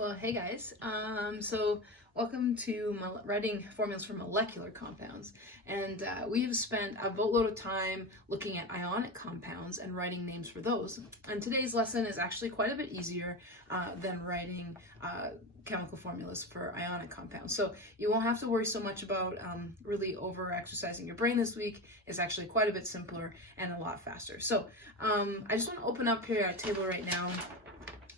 Well, hey guys. So welcome to writing formulas for molecular compounds. And we have spent a boatload of time looking at ionic compounds and writing names for those. And today's lesson is actually quite a bit easier than writing chemical formulas for ionic compounds. So you won't have to worry so much about really over exercising your brain this week. It's actually quite a bit simpler and a lot faster. So I just want to open up periodic table right now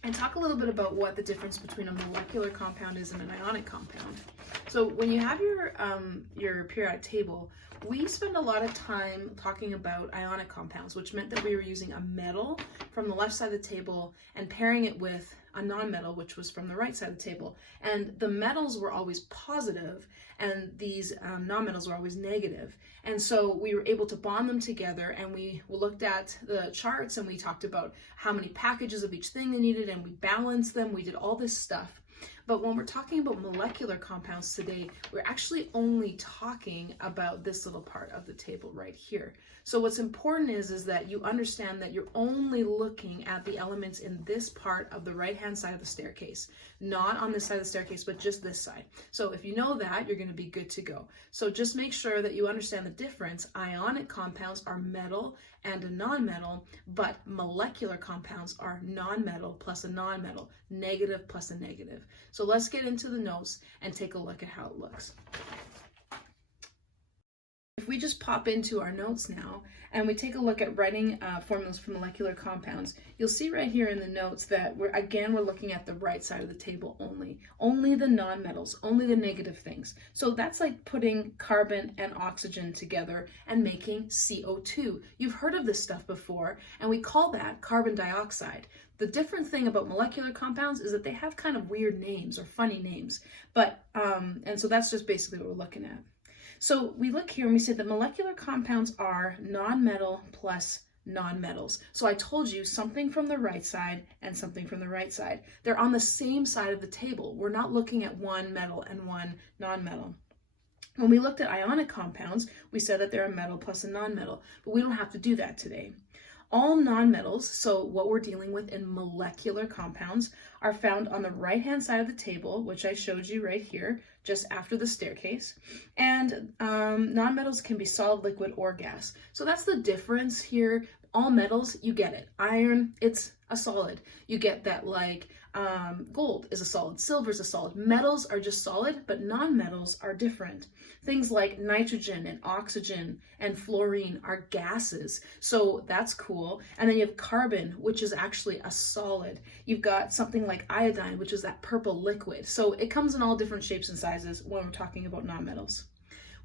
and talk a little bit about what the difference between a molecular compound is and an ionic compound. So when you have your periodic table, we spend a lot of time talking about ionic compounds, which meant that we were using a metal from the left side of the table and pairing it with a non-metal, which was from the right side of the table. And the metals were always positive, and these non-metals were always negative. And so we were able to bond them together, and we looked at the charts, and we talked about how many packages of each thing they needed, and we balanced them. We did all this stuff. But when we're talking about molecular compounds today, we're actually only talking about this little part of the table right here. So what's important is that you understand that you're only looking at the elements in this part of the right-hand side of the staircase, not on this side of the staircase, but just this side. So if you know that, you're going to be good to go. So just make sure that you understand the difference. Ionic compounds are metal and a non-metal, but molecular compounds are non-metal plus a non-metal, negative plus a negative. So let's get into the notes and take a look at how it looks. If we just pop into our notes now and we take a look at writing formulas for molecular compounds, you'll see right here in the notes that we're looking at the right side of the table only the nonmetals, only the negative things. So that's like putting carbon and oxygen together and making CO2. You've heard of this stuff before, and we call that carbon dioxide. The different thing about molecular compounds is that they have kind of weird names or funny names, but and so that's just basically what we're looking at. So we look here and we say that molecular compounds are non-metal plus non-metals. So I told you something from the right side and something from the right side. They're on the same side of the table. We're not looking at one metal and one non-metal. When we looked at ionic compounds, we said that they're a metal plus a non-metal, but we don't have to do that today. All nonmetals, so what we're dealing with in molecular compounds, are found on the right-hand side of the table, which I showed you right here, just after the staircase. And nonmetals can be solid, liquid, or gas. So that's the difference here. All metals, you get it. Iron, it's a solid. You get that, like gold is a solid, silver is a solid. Metals are just solid, but non-metals are different. Things like nitrogen and oxygen and fluorine are gases, so that's cool. And then you have carbon, which is actually a solid. You've got something like iodine, which is that purple liquid. So it comes in all different shapes and sizes when we're talking about non-metals.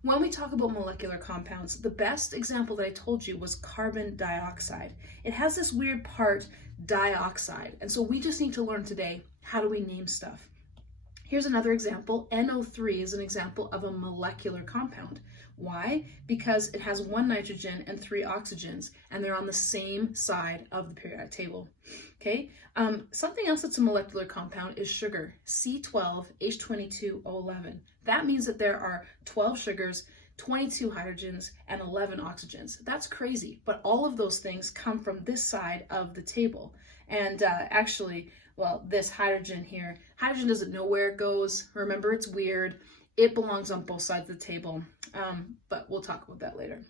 When we talk about molecular compounds, the best example that I told you was carbon dioxide. It has this weird part, dioxide, and so we just need to learn today, how do we name stuff? Here's another example. NO3 is an example of a molecular compound. Why? Because it has one nitrogen and three oxygens, and they're on the same side of the periodic table. Okay. Something else that's a molecular compound is sugar, C12H22O11. That means that there are 12 sugars, 22 hydrogens, and 11 oxygens. That's crazy, but all of those things come from this side of the table. And actually, well, this hydrogen here, hydrogen doesn't know where it goes. Remember, it's weird. It belongs on both sides of the table, but we'll talk about that later.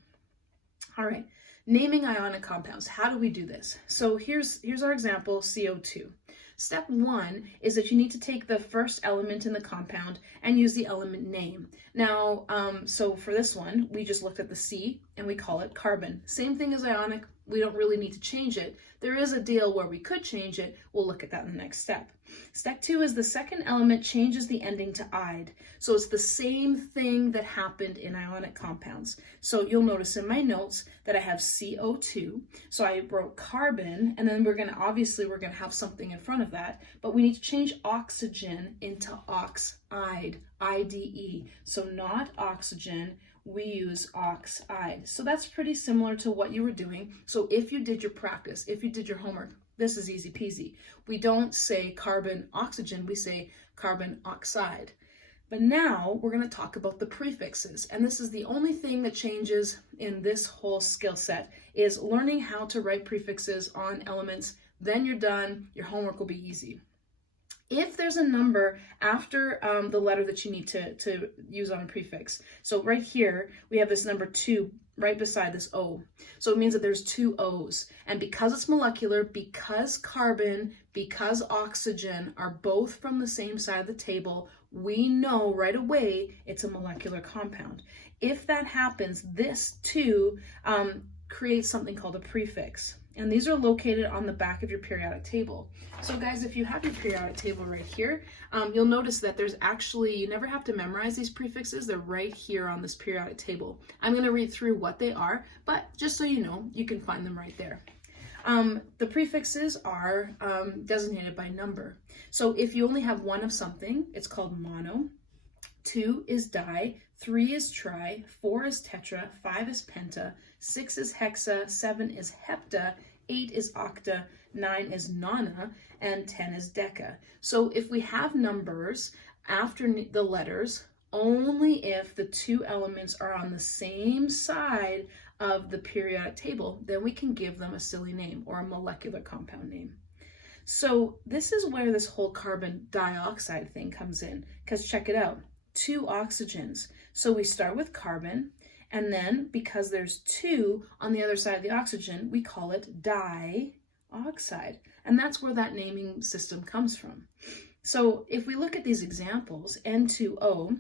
All right, naming ionic compounds. How do we do this? So here's our example, CO2. Step one is that you need to take the first element in the compound and use the element name. Now, so for this one, we just looked at the C and we call it carbon. Same thing as ionic. We don't really need to change it. There is a deal where we could change it. We'll look at that in the next step. Step two is the second element changes the ending to "ide." So it's the same thing that happened in ionic compounds. So you'll notice in my notes that I have CO2. So I wrote carbon, and then we're going to have something in front of that, but we need to change oxygen into oxide, IDE. So not oxygen, we use oxide. So that's pretty similar to what you were doing. So if you did your practice, if you did your homework, this is easy peasy. We don't say carbon oxygen, we say carbon oxide. But now we're going to talk about the prefixes, and this is the only thing that changes in this whole skill set, is learning how to write prefixes on elements. Then you're done, your homework will be easy. If there's a number after the letter that you need to use on a prefix, so right here we have this number 2 right beside this O. So it means that there's 2 O's. And because it's molecular, because carbon, because oxygen are both from the same side of the table, we know right away it's a molecular compound. If that happens, this 2 creates something called a prefix. And these are located on the back of your periodic table. So guys, if you have your periodic table right here, you'll notice that there's actually, you never have to memorize these prefixes. They're right here on this periodic table. I'm going to read through what they are, but just so you know, you can find them right there. The prefixes are designated by number. So if you only have one of something, it's called mono. 2 is di, 3 is tri, 4 is tetra, 5 is penta, 6 is hexa, 7 is hepta, 8 is octa, 9 is nona, and 10 is deca. So if we have numbers after the letters, only if the 2 elements are on the same side of the periodic table, then we can give them a silly name or a molecular compound name. So this is where this whole carbon dioxide thing comes in, because check it out. 2 oxygens. So we start with carbon, and then because there's 2 on the other side of the oxygen, we call it dioxide. And that's where that naming system comes from. So if we look at these examples, N2O,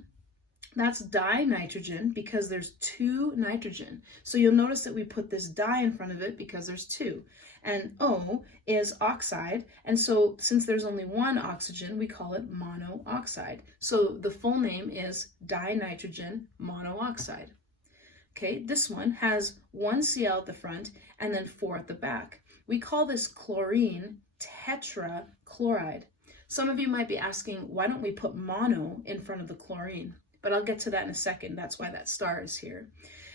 that's dinitrogen because there's 2 nitrogen. So you'll notice that we put this di in front of it because there's 2. And O is oxide, and so since there's only 1 oxygen, we call it monooxide. So the full name is dinitrogen monooxide. Okay, this one has 1 Cl at the front and then 4 at the back. We call this chlorine tetrachloride. Some of you might be asking, why don't we put mono in front of the chlorine? But I'll get to that in a second. That's why that star is here.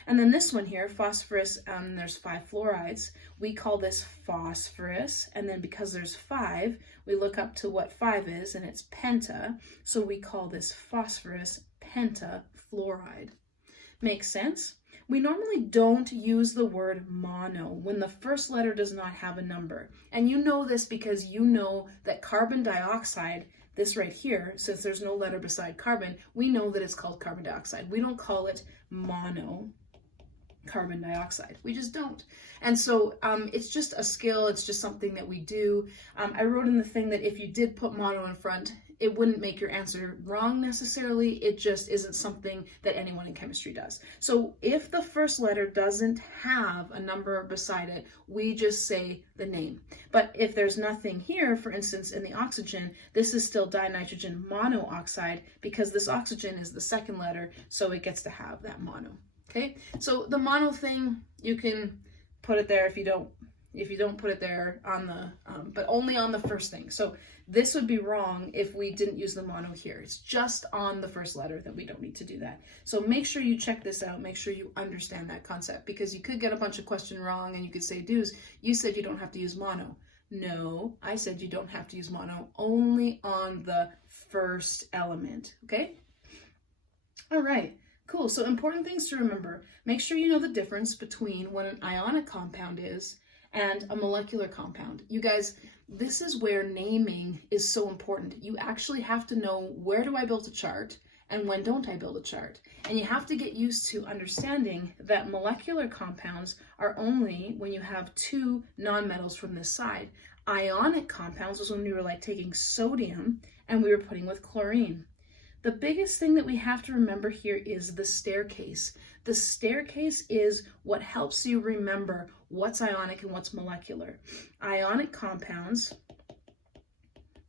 And then this one here, phosphorus, there's 5 fluorides. We call this phosphorus. And then because there's 5, we look up to what 5 is, and it's penta. So we call this phosphorus pentafluoride. Makes sense? We normally don't use the word mono when the first letter does not have a number. And you know this because you know that carbon dioxide, this right here, since there's no letter beside carbon, we know that it's called carbon dioxide. We don't call it mono carbon dioxide. We just don't. And so it's just a skill. It's just something that we do. I wrote in the thing that if you did put mono in front, it wouldn't make your answer wrong necessarily. It just isn't something that anyone in chemistry does. So if the first letter doesn't have a number beside it, we just say the name. But if there's nothing here, for instance, in the oxygen, this is still dinitrogen monooxide because this oxygen is the second letter, so it gets to have that mono. Okay, so the mono thing, you can put it there if you don't put it there on the, but only on the first thing. So this would be wrong if we didn't use the mono here. It's just on the first letter that we don't need to do that. So make sure you check this out. Make sure you understand that concept, because you could get a bunch of questions wrong and you could say, Dews, you said you don't have to use mono. No, I said you don't have to use mono, only on the first element, okay? All right. Cool, so important things to remember. Make sure you know the difference between what an ionic compound is and a molecular compound. You guys, this is where naming is so important. You actually have to know, where do I build a chart and when don't I build a chart? And you have to get used to understanding that molecular compounds are only when you have 2 nonmetals from this side. Ionic compounds was when we were like taking sodium and we were putting with chlorine. The biggest thing that we have to remember here is the staircase. The staircase is what helps you remember what's ionic and what's molecular. Ionic compounds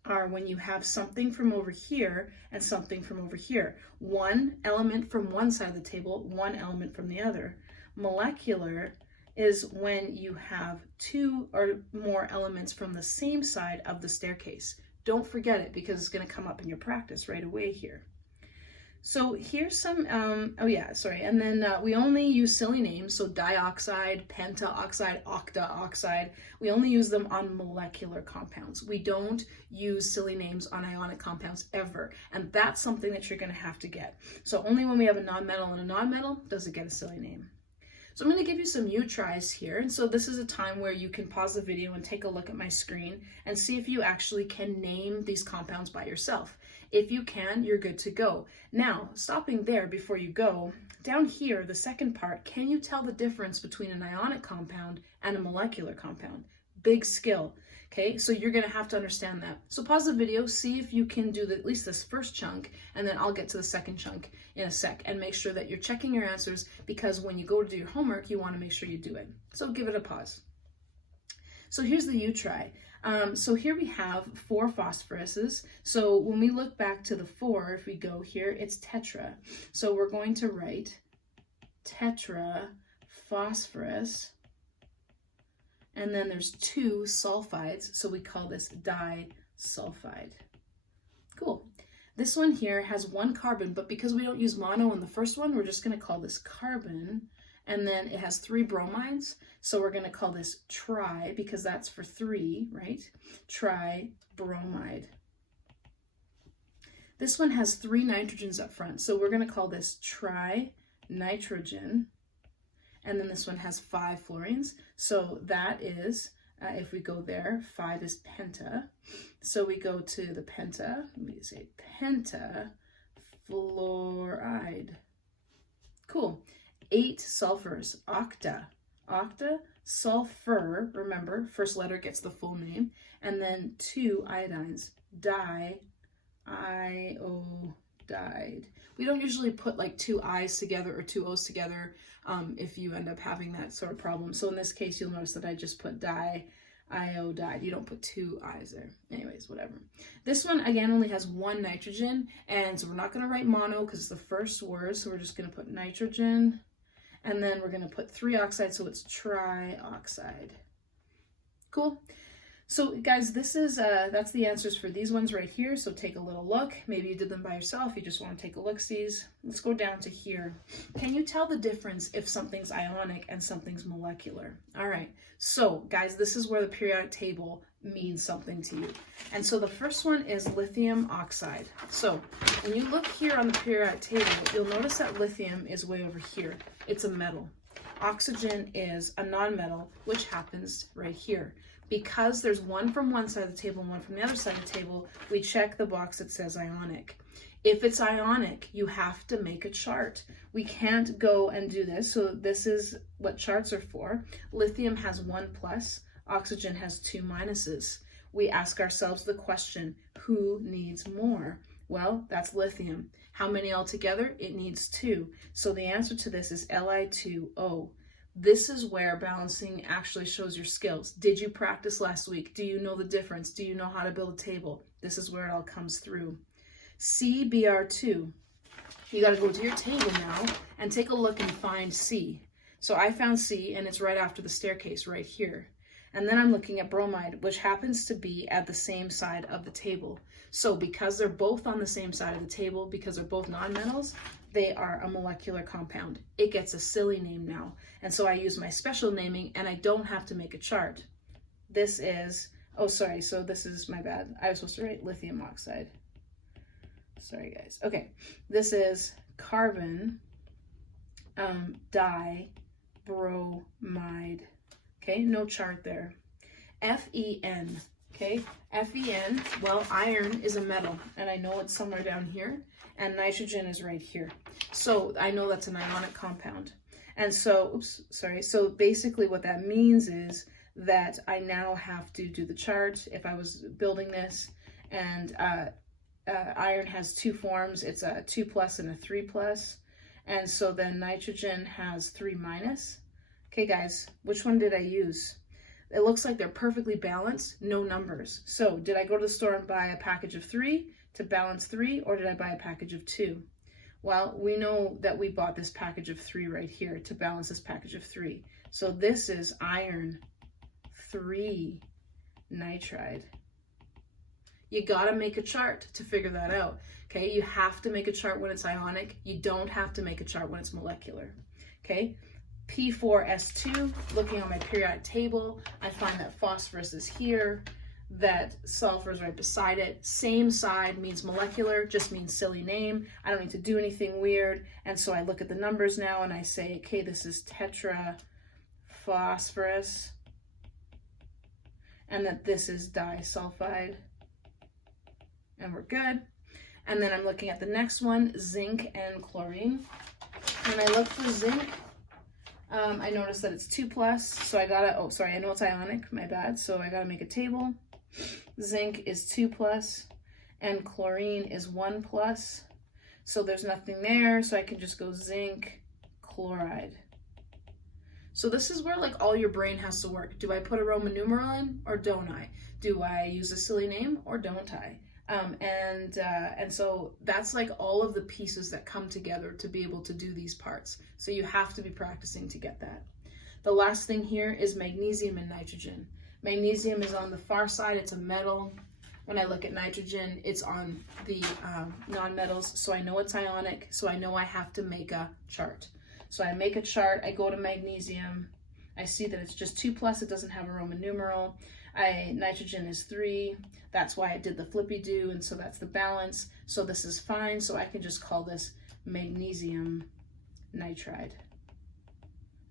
are when you have something from over here and something from over here. 1 element from one side of the table, 1 element from the other. Molecular is when you have 2 or more elements from the same side of the staircase. Don't forget it, because it's going to come up in your practice right away here. So here's some, and then we only use silly names, so dioxide, pentaoxide, octaoxide. We only use them on molecular compounds. We don't use silly names on ionic compounds ever, and that's something that you're going to have to get. So only when we have a nonmetal and a nonmetal does it get a silly name. So I'm going to give you some you tries here. And so this is a time where you can pause the video and take a look at my screen and see if you actually can name these compounds by yourself. If you can, you're good to go. Now, stopping there before you go, down here, the second part, can you tell the difference between an ionic compound and a molecular compound? Big skill. Okay, so you're going to have to understand that. So pause the video, see if you can do at least this first chunk, and then I'll get to the second chunk in a sec, and make sure that you're checking your answers, because when you go to do your homework, you want to make sure you do it. So give it a pause. So here's the you try. So here we have 4 phosphoruses. So when we look back to the 4, if we go here, it's tetra. So we're going to write tetra phosphorus. And then there's 2 sulfides, so we call this disulfide. Cool. This one here has 1 carbon, but because we don't use mono in the first one, we're just going to call this carbon. And then it has 3 bromides, so we're going to call this tri, because that's for 3, right? Tribromide. This one has 3 nitrogens up front, so we're going to call this trinitrogen. And then this one has 5 fluorines. So that is, if we go there, 5 is penta. So we go to the penta, let me say pentafluoride. Cool. 8 sulfurs, octa. Octa, sulfur, remember, first letter gets the full name. And then 2 iodines, diiodide. We don't usually put like 2 I's together or 2 O's together if you end up having that sort of problem. So in this case, you'll notice that I just put diiodide. You don't put 2 I's there. Anyways, whatever. This one, again, only has 1 nitrogen. And so we're not going to write mono because it's the first word. So we're just going to put nitrogen. And then we're going to put 3 oxides. So it's trioxide. Cool. So guys, this is that's the answers for these ones right here. So take a little look. Maybe you did them by yourself. You just want to take a look-sees. Let's go down to here. Can you tell the difference if something's ionic and something's molecular? All right. So guys, this is where the periodic table means something to you. And so the first one is lithium oxide. So when you look here on the periodic table, you'll notice that lithium is way over here. It's a metal. Oxygen is a non-metal, which happens right here. Because there's one from one side of the table and one from the other side of the table, we check the box that says ionic. If it's ionic, you have to make a chart. We can't go and do this. So this is what charts are for. Lithium has 1 plus, oxygen has 2 minuses. We ask ourselves the question, who needs more? Well, that's lithium. How many altogether? It needs 2. So the answer to this is Li2O. This is where balancing actually shows your skills. Did you practice last week? Do you know the difference? Do you know how to build a table? This is where it all comes through. CBr2. You got to go to your table now and take a look and find C. So I found C, and it's right after the staircase right here. And then I'm looking at bromide, which happens to be at the same side of the table. So because they're both on the same side of the table, because they're both nonmetals, they are a molecular compound. It gets a silly name now. And so I use my special naming, and I don't have to make a chart. This is, oh, sorry, so this is my bad. I was supposed to write lithium oxide. Sorry, guys. Okay, this is carbon dibromide. Okay, no chart there. FeN. Okay, FeN, well, iron is a metal, and I know it's somewhere down here, and nitrogen is right here. So I know that's an ionic compound. And so, oops, sorry. So basically what that means is that I now have to do the chart if I was building this, and iron has 2 forms. It's a 2 plus and a 3 plus. And so then nitrogen has 3 minus. Okay, guys, which one did I use? It looks like they're perfectly balanced, no numbers. So did I go to the store and buy a package of 3 to balance 3, or did I buy a package of 2? Well, we know that we bought this package of 3 right here to balance this package of 3. So this is iron 3 nitride. You gotta make a chart to figure that out. Okay, you have to make a chart when it's ionic. You don't have to make a chart when it's molecular. Okay. P4S2, looking on my periodic table, I find that phosphorus is here. that sulfur is right beside it. Same side means molecular, just means silly name. I don't need to do anything weird. And so I look at the numbers now and I say, okay, this is tetraphosphorus, and that this is disulfide, and we're good. And then I'm looking at the next one, zinc and chlorine. When I look for zinc, I notice that it's 2+, so I gotta, oh sorry, I know it's ionic, my bad, so I gotta make a table. Zinc is 2+, and chlorine is 1+, so there's nothing there, so I can just go zinc chloride. So this is where like all your brain has to work. Do I put a Roman numeral in or don't I? Do I use a silly name or don't I? And so that's like all of the pieces that come together to be able to do these parts. So you have to be practicing to get that. The last thing here is magnesium and nitrogen. Magnesium is on the far side, it's a metal. When I look at nitrogen, it's on the non-metals, so I know it's ionic, so I know I have to make a chart. So I make a chart, I go to magnesium, I see that it's just 2+, it doesn't have a Roman numeral. Nitrogen is 3, that's why I did the flippy-do, and so that's the balance. So this is fine, so I can just call this magnesium nitride.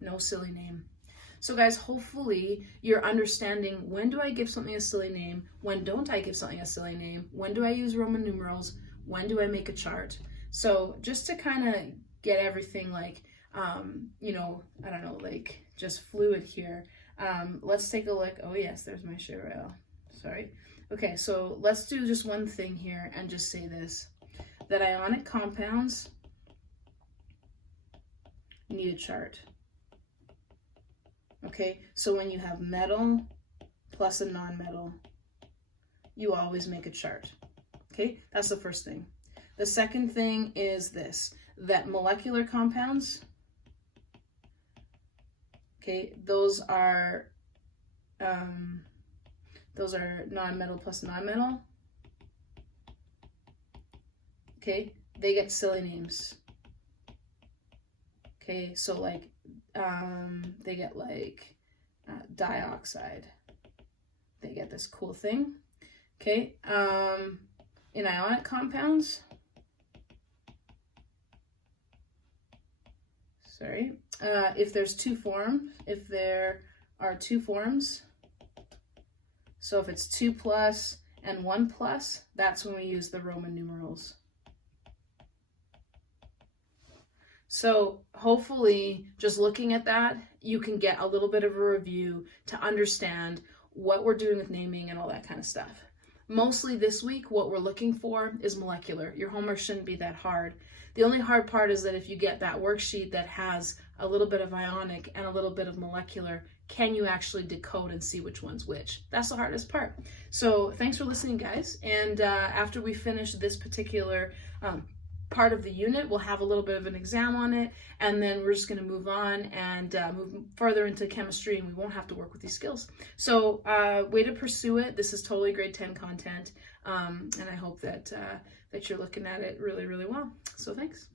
No silly name. So guys, hopefully you're understanding, when do I give something a silly name? When don't I give something a silly name? When do I use Roman numerals? When do I make a chart? So just to kind of get everything like, you know, I don't know, like just fluid here. Let's take a look. Oh yes, there's my rail. Sorry. Okay, so let's do just one thing here and just say this, that ionic compounds need a chart. Okay, so when you have metal plus a non-metal, you always make a chart. Okay, that's the first thing. The second thing is this, that molecular compounds, okay, those are non-metal plus non-metal. Okay, they get silly names. Okay, so like they get like dioxide. They get this cool thing. Okay, in ionic compounds, sorry, if there's two forms, if there are two forms, so if it's 2+ and 1+, that's when we use the Roman numerals. So hopefully just looking at that, you can get a little bit of a review to understand what we're doing with naming and all that kind of stuff. Mostly this week, what we're looking for is molecular. Your homework shouldn't be that hard. The only hard part is that if you get that worksheet that has a little bit of ionic and a little bit of molecular, can you actually decode and see which one's which? That's the hardest part. So thanks for listening, guys. And after we finish this particular part of the unit, we'll have a little bit of an exam on it, and then we're just going to move on and move further into chemistry, and we won't have to work with these skills. So way to pursue it. This is totally grade 10 content, and I hope that that you're looking at it really, really well. So thanks.